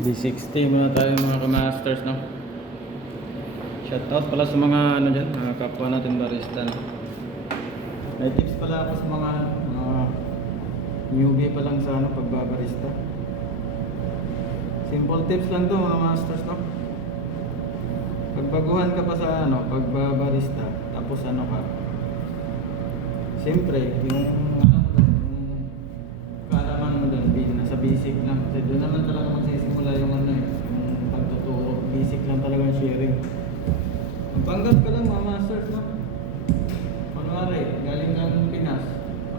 B60 muna tayo mga ka-masters, no? Shoutout pala sa mga ano dyan, mga kapwa natin barista, no? May tips pala ako sa mga newbie pa lang sa ano, pagbabarista. Simple tips lang to mga masters, no? Pagbaguhan ka pa sa ano, pagbabarista, tapos ano ka, siyempre, yung kaalaman mo doon, nasa basic lang. Kasi doon naman talaga magsisimula yung ano eh, yung pagtuturo. Basic lang talaga yung sharing. Magpanggap ka lang mga masters, no? Kunwari, galing kang Pinas,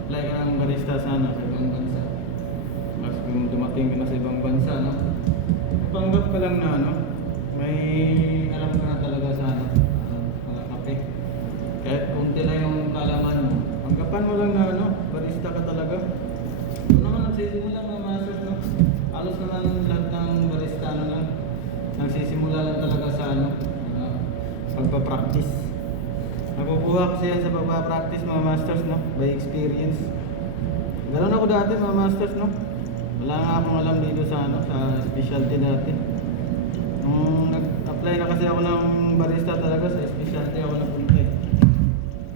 apply ka ng barista sana sa ibang bansa. Mas kung dumating ka na sa ibang bansa, no? Magpanggap ka lang na ano, may alam ka na talaga sa ano, mga kape. Kahit kunti lang yung kaalaman mo, panggapan mo lang na ano, barista ka talaga. Doon naman nagsisimula mga masters, no? Halos naman lahat ng barista ano lang, nagsisimula lang talaga sa ano, pagpa-practice. Nakukuha kasi yan sa pagpa-practice mga masters, no? By experience. Ganoon ako dati mga masters, no? Wala nga akong alam dito sa ano, sa specialty dati. Nung nag-apply na kasi ako ng barista talaga, sa specialty ako napunta eh.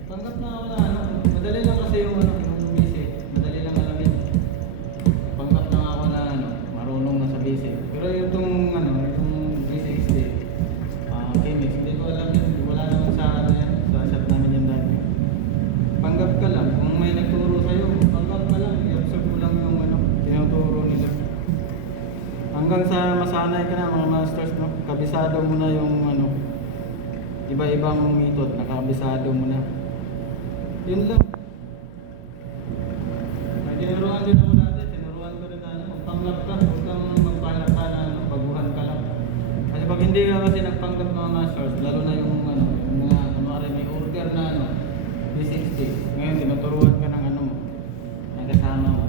Tanggap na ako na ano, madali lang kasi yung ano, yung basic, madali lang alamin. Tanggap na ako na ano, marunong na sa basic. Pero itong ano, itong B60, chemics, hindi ko alam yun, wala naman sa ano yan, sa shop namin yan dati. Panggap ka lang, kung may nagturo sa'yo, panggap ka lang, i-observe mo lang yung ano, tinuturo nila. Hanggang sa masanay ka na mga masters, no? Kabisado mo na yung ano, iba-ibang method, nakabisado mo na. Yun lang. May tinuruan din ako dati, tinuruan ko rin na ano, magpanggap ka, huwag kang magpanggap ka na ano, baguhan ka lang. Kasi pag hindi ka kasi nagpanggap mga masters, lalo na yung ano, yung mga kunwari may order na ano, B60, ngayon tinuturuan ka ng ano mo, ng kasama mo.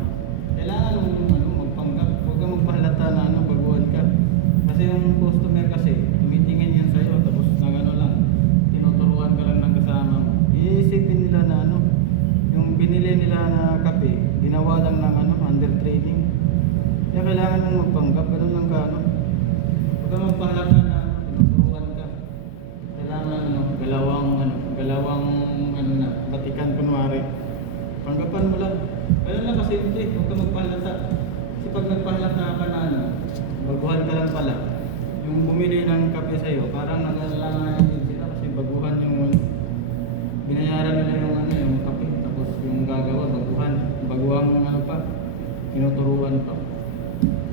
Kailangan mong ano, magpanggap, huwag kang magpahalata na ano, baguhan ka. Kasi yung customer kasi, tumitingin yan sa'yo, tapos na ano lang, tinuturuan ka lang ng kasama mo. Iisipin nila na ano, yung binili nila na kape, ginawa lang ng ano, under training. Kaya kailangan mong magpanggap, ganun lang ka ano. Huwag kang magpahalata na ano, tinuturuan ka. Kailangan ano, galawang ano na, batikan kunwari. Panggapan mo lang. Kaya lang kasi hindi, huwag kang magpahalata. Kasi pag nagpahalata ka na ano, baguhan ka lang pala. Yung bumili ng kape sa'yo, parang nag-alangan din sila kasi baguhan yung ano. Binayaran nila yung ano, yung kape. Tapos yung gagawa, baguhan yung ano pa, tinuturuan pa.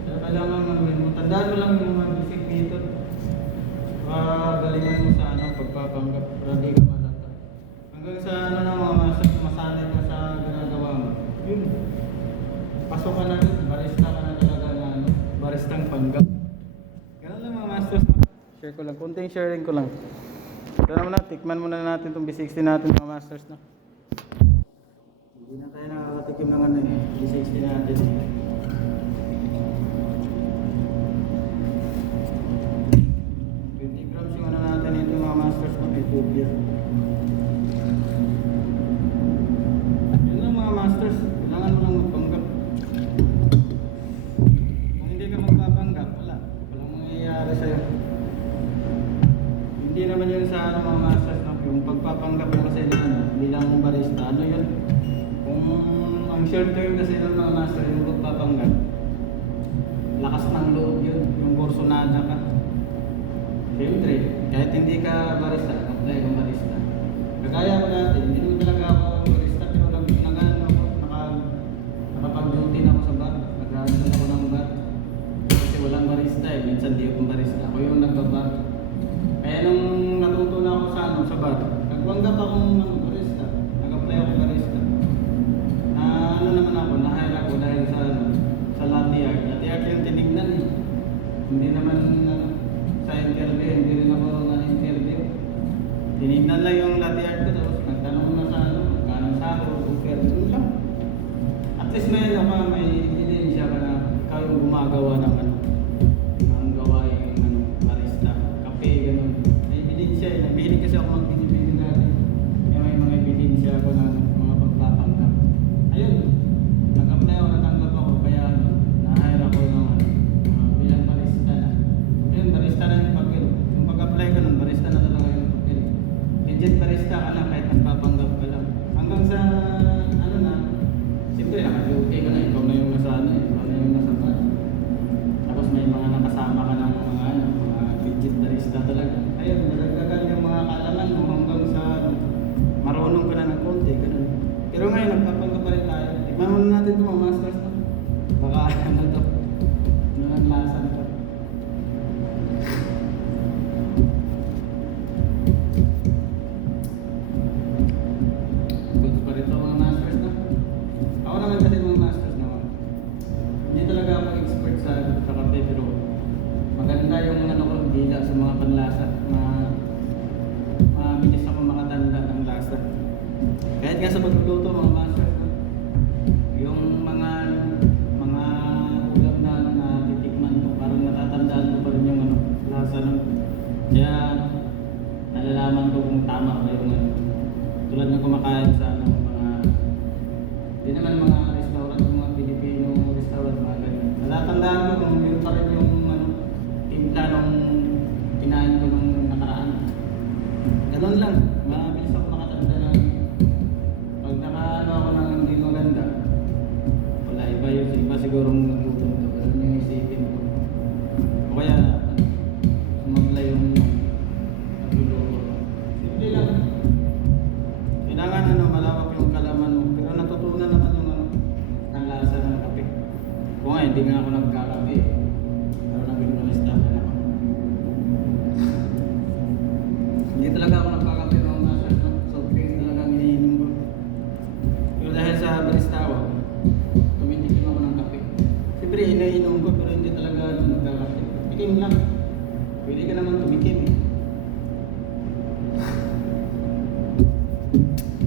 Kaya kailangan mo, tandaan mo lang yung mga basic method. Galingan mo sa ano, pagpapanggap, para di ka malata. Hanggang sa ano na mga masanay ka sa ginagawa mo. Yun. Pasok ka na dun, barista ka na talaga na ano, baristang panggap. Ganun lang mga masters. Share ko lang, kunting sharing ko lang. Ito naman na, tikman muna natin itong B60 natin mga masters na. Hindi na tayo nakakatikim ng ano eh, B60 natin. 20 grams yung ano natin ito mga masters na may tubig. Yun lang mga masters, kailangan mo lang magpanggap. Kung hindi ka magpapanggap, walang mangyayari sa'yo. Hindi naman yun sa ano mga masters, no? Yung pagpapanggap mo kasi na ano, bilang barista, ano yun? Kung ang short term kasi ng mga master yung pagpapanggap, lakas ng loob yun, yung kursonada ka. Siyempre, kahit hindi ka barista, apply kang barista. Kagaya ko natin, hindi naman talaga ako barista, pero nakapag-duty na ako sa bar. Nag-graduate ako ng bar. Kasi walang barista eh, minsan di ako barista. Ako yung nagbabar. Kaya nung natuto na ako sa ano, sa bar, nagpanggap akong barista. Nag-apply ako barista. Ano naman ako, na-hire ako dahil sa ano, sa latte art. Latte art yung tinignan eh. Hindi naman ano, sa interview, hindi rin ako na-interview. Tinignan lang yung latte art ko, tapos nagtanong na sa ano, magkano sa ako, offer, doon lang. At least may ebidensya ka na ikaw yung gumagawa ng ano, ang gawain ano, barista, kape, gano'n. May ebidensya eh, nabili kasi ako mag-binibili natin. Kaya may mga ebidensya ako na mga pagpapanggap. Ayun, nag-apply ako, natanggap ako, kaya ano, na-hire ako ng ano, bilang barista. barista ka lang kahit nagpapanggap ka lang. Hanggang sa ano na, siyempre naka-duty ka na, ikaw na yung nasa ano, ikaw na yung nasa bar. Tapos may mga nakasama ka ng mga ano, mga legit barista talaga. Ayun, nagagagal yung mga kaalaman mo hanggang sa marunong ka na ng konti, ganun. Pero ngayon, nagpapanggap pa rin tayo. Tikman muna natin ito mga masters no? Baka ano to, ano ang lasa nito. Good pa rin ito mga masters no? Ako naman kasi mga masters no? Hindi talaga ako expert sa kape pero maganda yung ano ko dila sa mga panlasa na mabilis ako makatanda ng lasa. Kahit nga sa pagluluto mga masters no? Yung mga ulam na ano na titikman ko parang natatandaan ko pa rin yung ano, lasa nun. Kaya nalalaman ko kung tama ba yung ano. Tulad ng kumakain sa ano, mga di naman mga restaurant, mga Filipino restaurant, mga ganyan. Natatandaan ko kung yun pa rin yung ano, timpla nung kinain ko nung nakaraan. Ganun lang, mabilis ako makatanda na pag nakaano ako ng hindi maganda, wala iba yun, iba sigurong nagluto nito, ganun yung isipin ko. O kaya, sumabla yung nagluluto. Simple lang. Kailangan ano, malawak yung kalaman mo, pero natutunan naman yung ano, ang lasa ng kape. Kung nga, hindi nga ako nagkakape. Pero nag-inulista ka na ako. Hindi talaga ako nagkakape ng masters, no? Soft drinks talaga ang iniinom ko. Pero dahil sa barista ako, tumitikim ako ng kape. Siyempre, iniinom ko, pero hindi talaga ano, nagkakape. Tikim lang. Pwede ka naman tumikim.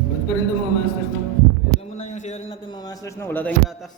Good pa rin ito mga masters, no? Ito lang muna yung sharing natin mga masters, no? Wala tayong gatas.